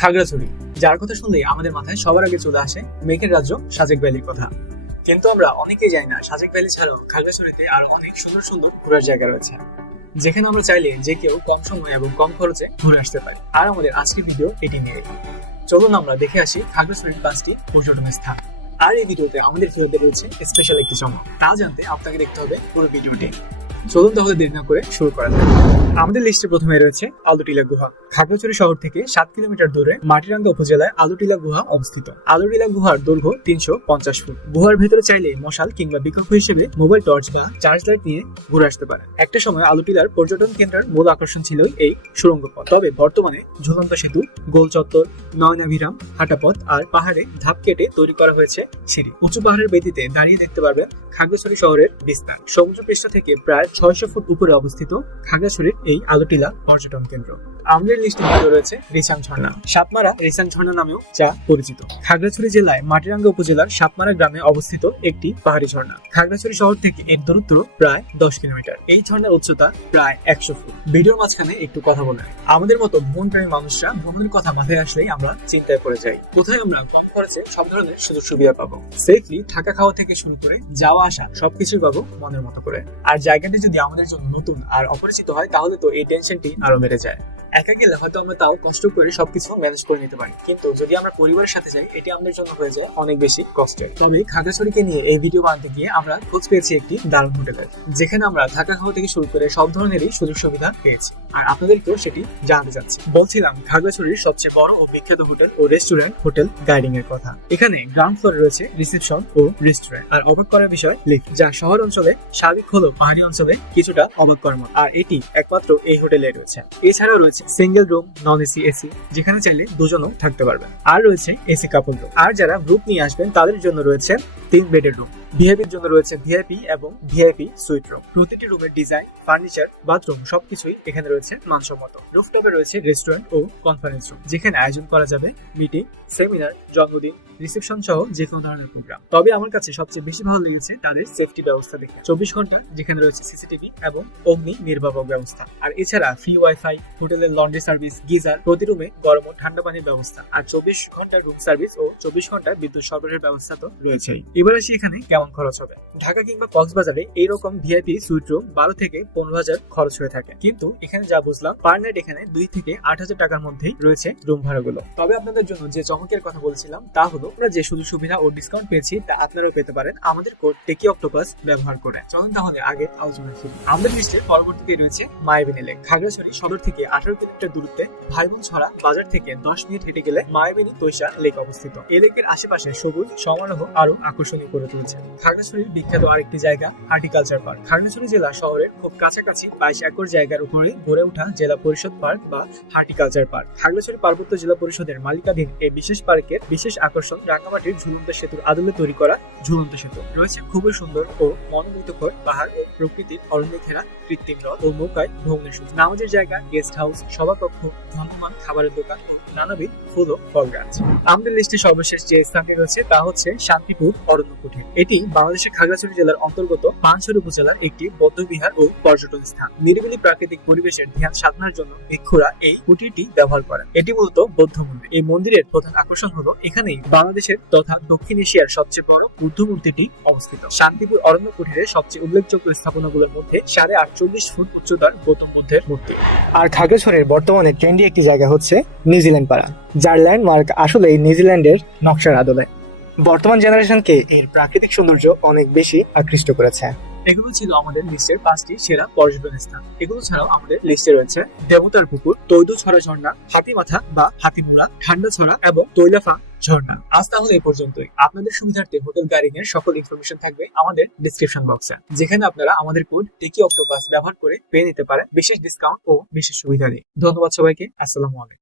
খাগড়াছড়ি, যার কথা শুনলেই আমাদের মাথায় সবার আগে চলে আসে মেঘের রাজ্য সাজেক ভ্যালির কথা। কিন্তু আমরা অনেকেই জানি না সাজেক ভ্যালি ছাড়াও খাগড়াছড়িতে আরো অনেক সুন্দর সুন্দর ঘোরার জায়গা রয়েছে, যেখানে আমরা চাইলে যে কেউ কম সময় এবং কম খরচে ঘুরে আসতে পারি। আর আমাদের আজকের ভিডিও এটি নিয়ে। চলুন আমরা দেখে আসি খাগড়াছড়ির 5টি পর্যটন স্থান। আর এই ভিডিওতে আমাদের ভিডিওতে রয়েছে স্পেশাল একটি চমক, তা জানতে আপনাকে দেখতে হবে পুরো ভিডিওটি। চলুন তাহলে দেরি না করে শুরু করা যাক। আমাদের লিস্টে প্রথমে রয়েছে আলুটিলা গুহা। খাগড়াছড়ি শহর থেকে 7 কিলোমিটার দূরে মাটিরাঙ্গা উপজেলায় আলুটিলা গুহা অবস্থিত। আলুটিলা গুহার দৈর্ঘ্য 350 ফুট। গুহার ভেতরে চাইলে মশাল কিংবা বিকল্প হিসেবে মোবাইল টর্চ বা চার্জ লাইট নিয়ে ঘুরে আসতে পারে। একটা সময় আলুটিলার পর্যটন কেন্দ্রের মূল আকর্ষণ ছিল এই সুড়ঙ্গ পথ, তবে বর্তমানে ঝুলন্ত সেতু, গোল চত্বর, নয়নাভিরাম হাঁটাপথ আর পাহাড়ে ধাপ কেটে তৈরি করা হয়েছে সিঁড়ি। উঁচু পাহাড়ের বেদিতে দাঁড়িয়ে দেখতে পারবেন খাগড়াছড়ি শহরের বিস্তার। সমুদ্র পৃষ্ঠ থেকে প্রায় 600 ফুট উপরে অবস্থিত খাগড়াছড়ির এই আলুটিলা পর্যটন কেন্দ্র। আমাদের লিস্টে রয়েছে রিসাং ঝর্ণা। সাতমারা রিসাং ঝর্ণা নামেও যা পরিচিত। খাগড়াছড়ি জেলায় মাটিরাঙ্গা উপজেলার সাতমারা গ্রামে অবস্থিত একটি পাহাড়ি ঝর্ণা। খাগড়াছড়ি শহর থেকে এর দূরত্ব প্রায় 10 কিলোমিটার। এই ঝর্ণার উচ্চতা প্রায় 100 ফুট। ভিডিওর মাঝখানে একটু কথা বলেন। আমাদের মতো ভ্রমণপ্রেমী মানুষরা ভ্রমণের কথা মাথায় আসলেই আমরা চিন্তায় পড়ে যাই, কোথায় আমরা কম খরচে সব ধরনের সুযোগ সুবিধা পাবো, সেফলি থাকা খাওয়া থেকে শুরু করে যাওয়া আসা সবকিছুই পাবো মনের মতো করে। আর জায়গাটি যদি আমাদের জন্য নতুন আর অপরিচিত হয় তাহলে তো এই টেনশনটি আরো বেড়ে যায়। একা গেলে হয়তো আমরা তাও কষ্ট করে সবকিছু ম্যানেজ করে নিতে পারি, কিন্তু যদি আমরা পরিবারের সাথে যাই এটি আমাদের জন্য হয়ে যায় অনেক বেশি কষ্টের। তবে খাগড়াছড়িকে নিয়ে এই ভিডিও বানাতে গিয়ে আমরা খোঁজ পেয়েছি একটি দারুণ হোটেলের, যেখানে আমরা থাকা খাওয়া থেকে শুরু করে সব ধরনেরই সুযোগ সুবিধা পেয়েছি, আর আপনাদেরকেও সেটি জানাতে চাচ্ছি। বলছিলাম খাগড়াছড়ির সবচেয়ে বড় ও বিখ্যাত হোটেল ও রেস্টুরেন্ট হোটেল গাইডিং এর কথা। এখানে গ্রাউন্ড ফ্লোরে রয়েছে রিসেপশন ও রেস্টুরেন্ট। আর অবাক করার বিষয় লিফট, যা শহর অঞ্চলে স্বাভাবিক হলেও পাহাড়ি অঞ্চলে কিছুটা অবাক করার মতো। আর এটি একমাত্র এই হোটেলে রয়েছে। এছাড়াও রয়েছে single room, non AC, AC, যেখানে চাইলে দুজনও থাকতে পারবেন। আর রয়েছে এসি কাপল রুম। আর যারা গ্রুপ নিয়ে আসবেন তাদের জন্য রয়েছে 3 বেডের রুম। ভিআইপির জন্য রয়েছে ভিআইপি এবং ভিআইপি সুইট রুম। প্রতিটি রুমের ডিজাইন, ফার্নিচার, বাথরুম সবকিছুই এখানে রয়েছে মানসম্মত। রুফটপে রয়েছে রেস্টুরেন্ট ও কনফারেন্স রুম, যেখানে আয়োজন করা যাবে মিটিং, সেমিনার, জন্মদিন, রিসেপশন সহ যে কোনো ধরনের প্রোগ্রাম। তবে আমার কাছে সবচেয়ে বেশি ভালো লেগেছে তাদের সেফটি ব্যবস্থা দেখে। 24 ঘন্টা যেখানে রয়েছে সিসিটিভি এবং অগ্নি নির্বাপক ব্যবস্থা। আর এছাড়া ফ্রি ওয়াইফাই, হোটেলের লন্ড্রি সার্ভিস, গিজার, প্রতি রুমে গরম ও ঠান্ডা পানির ব্যবস্থা, আর 24 ঘন্টার রুম সার্ভিস ও 24 ঘন্টা বিদ্যুৎ সরবরাহের ব্যবস্থা তো রয়েছেই। এবার আসি এখানে কেমন খরচ হবে। ঢাকা কিংবা কক্সবাজারে এইরকম ভিআইপি সুইট রুম 12 থেকে 15,000 খরচ হয়ে থাকে, কিন্তু এখানে যা বুঝলাম পার নাইট এখানে 2 থেকে 8,000 টাকার মধ্যেই রয়েছে রুম ভাড়াগুলো। তবে আপনাদের জন্য যে চমকের কথা বলছিলাম তা হলো আমরা যে সুযোগ সুবিধা ও ডিসকাউন্ট পেয়েছি তা আপনারাও পেতে পারেন আমাদের কোড টেকি অক্টোপাস ব্যবহার করে। চলুন তাহলে আগে আলোচনা শুরু। আমাদের লিস্টের পরবর্তীতে রয়েছে মায়াবিনী লেক। খাগড়াছড়ি সদর থেকে 18 কিলোমিটার দূরত্বে ভাইবোন ছড়া বাজার থেকে 10 মিনিট হেঁটে গেলে মায়াবিনী তৈশা লেক অবস্থিত। এই লেকের আশেপাশে সবুজ সমারোহ আরো আকর্ষণীয় করে তুলছে। খাগড়াছড়ির বিখ্যাত আরেকটি জায়গা হর্টিকালচার পার্ক। খাগড়াছড়ি জেলা শহরের খুব কাছাকাছি 22 একর জায়গার উপরে গড়ে ওঠা জেলা পরিষদ পার্ক বা হর্টিকালচার পার্ক। খাগড়াছড়ি পার্বত্য জেলা পরিষদের মালিকাধীন এই বিশেষ পার্কের বিশেষ আকর্ষণ রাঙামাটির ঝুলন্ত সেতুর আদলে তৈরি করা ঝুলন্ত সেতু। রয়েছে খুবই সুন্দর ও মনোমুগ্ধকর পাহাড় ও প্রকৃতির অরণ্যে ঘেরা কৃত্রিম হ্রদ ও নৌকায় ভ্রমণের সুযোগ। নামাজের জায়গা, গেস্ট হাউস, সভাকক্ষ, ভ্রাম্যমাণ খাবারের দোকান, নানাবিধ ফুল ও ফল গাছ। আমাদের লিস্টে সর্বশেষ যে স্থানটি রয়েছে তা হচ্ছে শান্তিপুর অরণ্য কুঠির। এটি বাংলাদেশের খাগড়াছড়ি জেলার অন্তর্গত পানছড়ি উপজেলার একটি বৌদ্ধবিহার ও পর্যটন স্থান। নিরিবিলি প্রাকৃতিক পরিবেশের ধ্যান সাধনার জন্য ভিক্ষুরা এই কুটিরটি ব্যবহার করেন। এটি মূলত বৌদ্ধ মন্দির। এই মন্দিরের প্রধান আকর্ষণ হলো এখানেই বাংলাদেশের তথা দক্ষিণ এশিয়ার সবচেয়ে বড় বুদ্ধ মূর্তিটি অবস্থিত। শান্তিপুর অরণ্য কুঠিরের সবচেয়ে উল্লেখযোগ্য স্থাপনাগুলোর মধ্যে 48.5 ফুট উচ্চতার গৌতম বুদ্ধের মূর্তি। আর খাগড়াছড়ির বর্তমানে ট্রেন্ডি একটি জায়গা হচ্ছে নিউজিল্যান্ড পাড়া, যার ল্যান্ডমার্ক আসলে নিউজিল্যান্ডের নকশার আদলে বর্তমান জেনারেশনকে এর প্রাকৃতিক সৌন্দর্য অনেক বেশি আকৃষ্ট করেছে। এগুলো ছিল আমাদের লিস্টের 5টি সেরা পর্যটন স্থান। এগুলো ছাড়াও আমাদের লিস্টে রয়েছে দেবতার পুকুর, তৈদছড়া ঝর্ণা, হাতিমাথা বা হাতিমুড়া, ঠান্ডা ছড়া এবং তৈলাফা ঝর্ণা। আজ তাহলে এই পর্যন্তই। আপনাদের সুবিধার্থে হোটেল গাইডিং এর সকল ইনফরমেশন থাকবে আমাদের ডেসক্রিপশন বক্সে, যেখানে আপনারা আমাদের কোড টেকি অক্টোপাস ব্যবহার করে পেয়ে নিতে পারেন বিশেষ ডিসকাউন্ট ও বিশেষ সুবিধা দিয়ে। ধন্যবাদ সবাইকে। আসসালামু আলাইকুম।